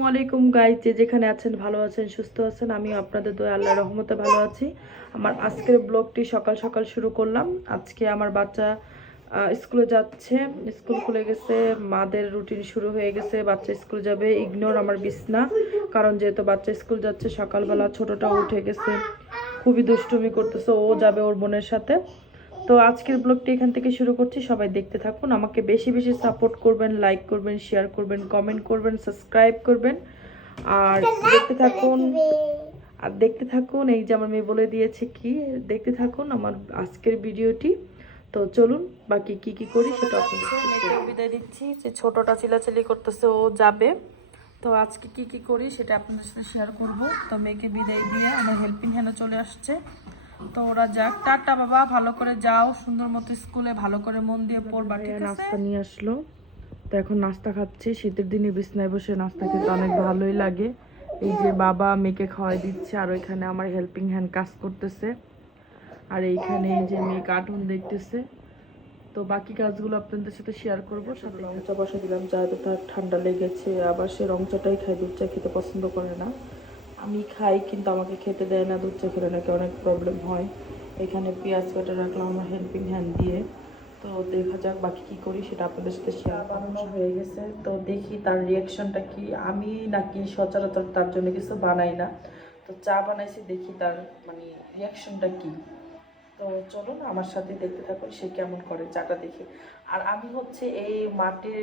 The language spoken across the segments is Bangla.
আসসালামু আলাইকুম গাইজ, যে যেখানে আছেন ভালো আছেন সুস্থ আছেন। আমি আপনাদের দোয়া আল্লাহর রহমতে ভালো আছি। আমার আজকের ব্লগটি সকাল সকাল শুরু করলাম। আজকে আমার বাচ্চা স্কুলে যাচ্ছে, স্কুল খুলে গেছে, মাদের রুটিন শুরু হয়ে গেছে। বাচ্চা স্কুল যাবে, ইগনোর আমার বিছনা, কারণ যেহেতু বাচ্চা স্কুল যাচ্ছে সকালবেলা ছোটটা উঠে গেছে, খুবই দুষ্টুমি করতেছে, ও যাবে ওর বোনের সাথে। তো আজকের ব্লগটি এখান থেকে শুরু করছি, সবাই দেখতে থাকুন। আমাকে বেশি বেশি সাপোর্ট করবেন, লাইক করবেন, শেয়ার করবেন, কমেন্ট করবেন, সাবস্ক্রাইব করবেন আর দেখতে থাকুন। এই যে আমার মেয়ে বলে দিয়েছে কি, দেখতে থাকুন আমার আজকের ভিডিওটি। তো চলুন বাকি কি করি সেটা আপনাদের বিদায় দিচ্ছি। যে ছোটটা চিলাচিলি করতেছে, ও যাবে। তো আজকে কি করি সেটা আপনাদের সাথে শেয়ার করব। তো মেয়েকে বিদায় দিয়ে আমার হেল্পিং হ্যান্ডে চলে আসছে। তো ওরা যাক, টাটা বাবা, ভালো করে যাও, সুন্দর মতো স্কুলে ভালো করে মন দিয়ে পড়বা, ঠিক আছে? নাস্তা নিয়ে আসলো, তো এখন নাস্তা খাচ্ছি। শীতের দিনে বিছনায় বসে নাস্তা খেতে অনেক ভালোই লাগে। এই যে বাবা মেয়েকে খাওয়াই দিচ্ছে, আর ওইখানে আমার হেল্পিং হ্যান্ড কাজ করতেছে, আর এইখানে এই যে মেয়ে কার্টুন দেখতেছে। তো বাকি কাজগুলো আপনাদের সাথে শেয়ার করবো। সাথে রং চা বসা দিলাম, যেহেতু তার ঠান্ডা লেগেছে, আবার সে রং চাটাই খায়, দুধ চা খেতে পছন্দ করে না। আমি খাই কিন্তু আমাকে খেতে দেয় না, দুধ চা খেলে নাকি অনেক প্রবলেম হয়। এখানে পেঁয়াজ কাটা রাখলাম আমার হেল্পিং হ্যান্ড দিয়ে। তো দেখা যাক বাকি কি করি সেটা আপনাদের সাথে শেয়ার। বানানো হয়ে গেছে, তো দেখি তার রিয়াকশনটা কি। আমি নাকি সচরাচর তার জন্য কিছু বানাই না, তো চা বানাইছি, দেখি তার মানে রিয়াকশনটা কি। তো চলুন আমার সাথে দেখতে থাকুন সে কেমন করে চাটা দেখে। আর আমি হচ্ছে এই মাটির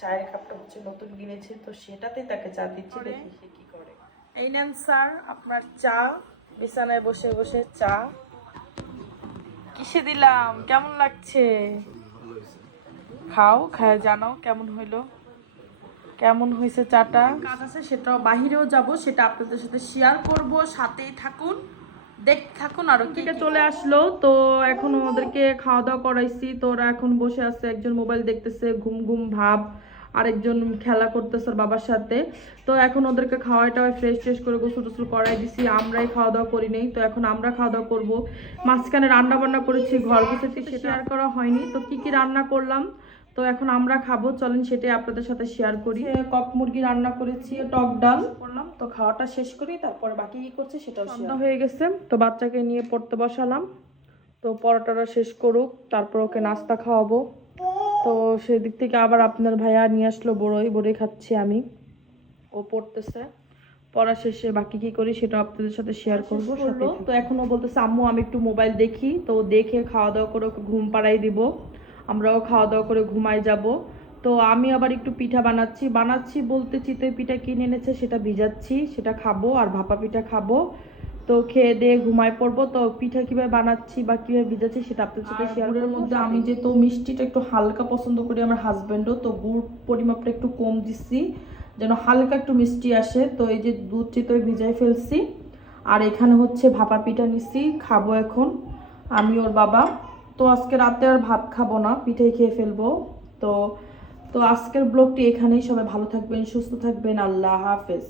চায়ের কাপটা হচ্ছে নতুন কিনেছি, তো সেটাতেই তাকে চা দিচ্ছি, দেখি সে কি করে। এই নেন স্যার আপনার চা, বিছানায় বসে বসে চা। কিসে দিলাম, কেমন লাগছে? খাও, খায় জানাও কেমন হইলো, কেমন হয়েছে চাটা। কাজ আছে, সেটাও বাহিরেও যাব, সেটা আপনাদের সাথে শেয়ার করব, সাথেই থাকুন, দেখতে থাকুন। আরো থেকে চলে আসলো, তো এখন ওদেরকে খাওয়া দাওয়া করাইছি। তো ওরা এখন বসে আছে, একজন মোবাইল দেখতেছে ঘুম ঘুম ভাব, আরেকজন খেলা করতেছে ওর বাবার সাথে। তো এখন ওদেরকে খাওয়াই টাওয়াই ফ্রেশ করে গোসল টোসল করাই দিছি। আমরাই খাওয়া দাওয়া করি নেই, তো এখন আমরা খাওয়া দাওয়া করবো। মাঝখানে রান্না বান্না করেছি, ঘর গুছাতে শেয়ার করা হয়নি। তো কি রান্না করলাম, তো এখন আমরা খাবো, চলেন সেটাই আপনাদের সাথে শেয়ার করি। কক মুরগি রান্না করেছি, টক ডাল করলাম। তো খাওয়াটা শেষ করি, তারপরে বাকি কি করছে সেটাও সন্ধ্যা হয়ে গেছে। তো বাচ্চাকে নিয়ে পড়তে বসালাম, তো পড়াটা শেষ করুক, তারপর ওকে নাস্তা খাওয়াবো। তো সেদিক থেকে আবার আপনার ভাইয়া নিয়ে আসলো বড়ই খাচ্ছি আমি, ও পড়তেছে। পড়া শেষে বাকি কি করি সেটা আপনাদের সাথে শেয়ার করবো। তো এখনো বলতেছে আম্মু আমি একটু মোবাইল দেখি, তো দেখে খাওয়া দাওয়া করে ওকে ঘুম পাড়াই দিব, আমরাও খাওয়া দাওয়া করে ঘুমাই যাব। তো আমি আবার একটু পিঠা বানাচ্ছি বলতে চিতই পিঠা কিনে এনেছে, সেটা ভিজাচ্ছি, সেটা খাবো, আর ভাপা পিঠা খাবো। তো খেয়ে দিয়ে ঘুমায় পড়বো। তো পিঠা কিভাবে বানাচ্ছি বা কিভাবে ভিজাচ্ছি সেটা আপনাদের সাথে শেয়ার করবো। মধ্যে আমি যেহেতু মিষ্টিটা একটু হালকা পছন্দ করি, আমার হাজবেন্ডও, তো গুড় পরিমাপটা একটু কম দিচ্ছি যেন হালকা একটু মিষ্টি আসে। তো এই যে দুধ চিতই ভিজাই ফেলছি, আর এখানে হচ্ছে ভাপা পিঠা নিছি, খাবো এখন আমি ওর বাবা। তো আজকে রাতে আর ভাত খাবো না, পিঠাই খেয়ে ফেলবো। তো তো আজকের ব্লগটি এখানেই। সবাই ভালো থাকবেন, সুস্থ থাকবেন, আল্লাহ হাফেজ।